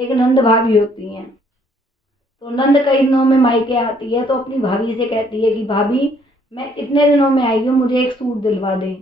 एक नंद भाभी होती हैं। तो नंद कई दिनों में मायके आती है तो अपनी भाभी से कहती है कि भाभी मैं इतने दिनों में आई हूँ, मुझे एक सूट दिलवा दे।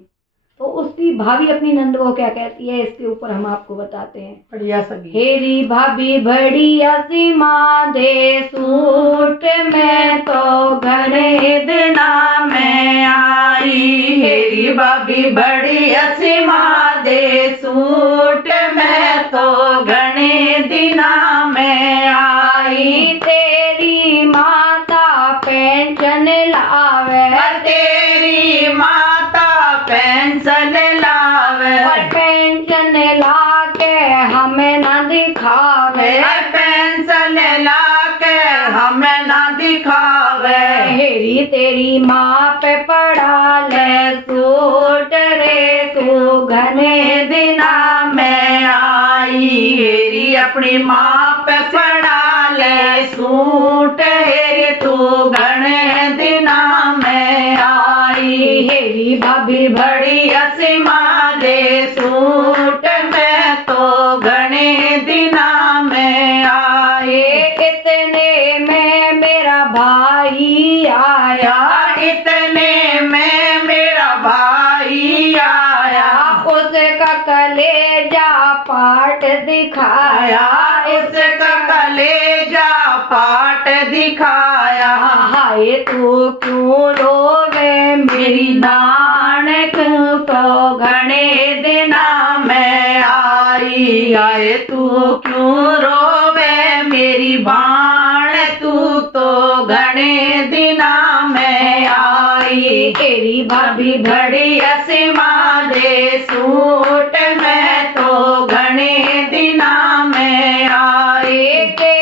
तो उसकी भाभी अपनी नंद को क्या कहती है, इसके ऊपर हम आपको बताते हैं। बढ़िया सगी हेरी भाभी बढ़िया सी माँ दे सूट, में तो घने दिना में आई। हेरी भाभी बढ़िया सी माँ दे सूट, में तो घने दिना में आई। तेरी माता पेंशन लावे, तेरी माता पेंशन लावे, और पेंशन ला के हमें ना दिखावे। पेंशन ला के हमें ना दिखावे। हेरी तेरी माँ पे पड़ा ले सूट रे, तू घने दिना में आई। हेरी अपनी माँ पे पड़ा ले सूट, हेरी तू घने दिना में आई। हेरी भाभी बढ़िया सी माँ दे सूट, में तो घने दिना में आई। इतने में मेरा भाई आया, इतने में मेरा भाई आया। उसका कलेजा पाट दिखाया, उसका कलेजा पाट दिखाया। हाय तू क्यों रोवे मेरी बाण, तू तो घने दिना में आई। आए तू क्यों रोवे मेरी बाण, तू तो घने दिना में आई। तेरी भाभी बढ़िया सी माँ दे सूट, में तो घने दिना में आई। के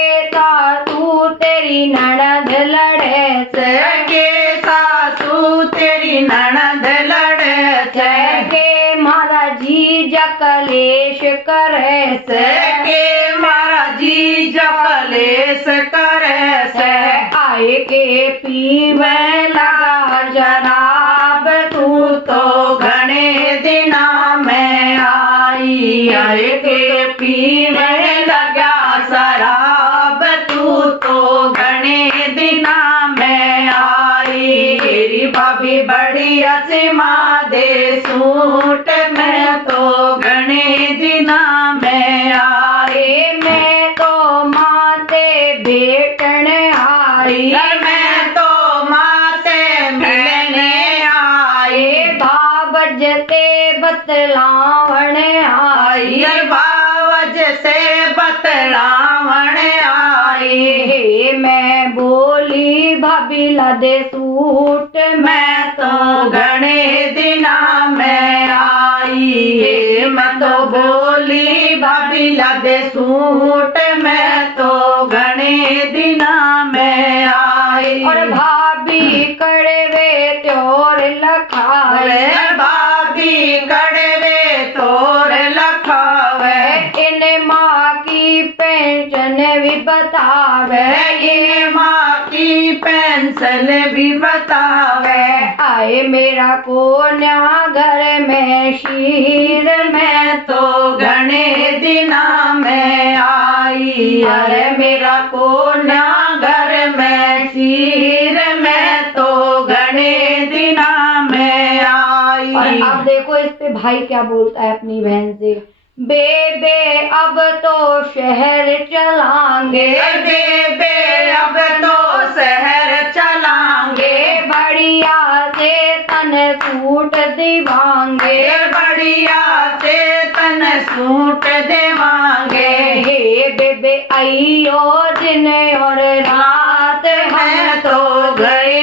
तू तेरी ननद लड़े से, के सासू तेरी ननद लड़े से, के मारा जी जकलेश करे से, के मारा जी जकलेश करे से। आए के पीवे लगा जराब, तू तो घने दिना में आई। आए के पीने लगा शराब, तू तो घने दिना में आई। तेरी भाभी बढ़िया सी माँ दे सूट, में तो घने दिना में आई। मैं तो माते बेटन आई, मैं तो माँ से मिलने आई। बाबज से बतलावण आई, बावज से बतलावण आई। मैं बोली भाभी ला दे सूट, मैं तो घने दिना में आई। मैं तो बोली भाभी ला दे सूट, मैं तो घने दिना में आई। और भाभी कड़वे त्योर लखावे, भाभी कड़वे तोर लखावे, इन माँ की पेंशन भी बतावे, ये माँ की पेंशन भी बतावे। आए मेरा कोन्या घर में शीर, मैं तो घने दिना में आई। अरे मेरा कोन्या घर में शीर, मैं तो घने दिना में आई। और अब देखो इस पे भाई क्या बोलता है अपनी बहन से, बेबे अब तो शहर चलांगे, बेबे अब तो शहर चलांगे, बढ़िया से तन सूट दिवांगे, बढ़िया से तन सूट देवांगे। हे बेबे आइयो दिन और रात, हम तो गए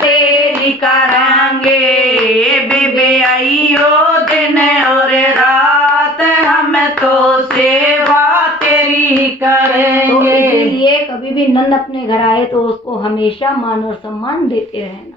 तेरी करांगे। बेबे आइयो दिन और रात, हम तो सेवा तेरी करेंगे। तो इसलिए कभी भी नंद अपने घर आए तो उसको हमेशा मान और सम्मान देते रहें।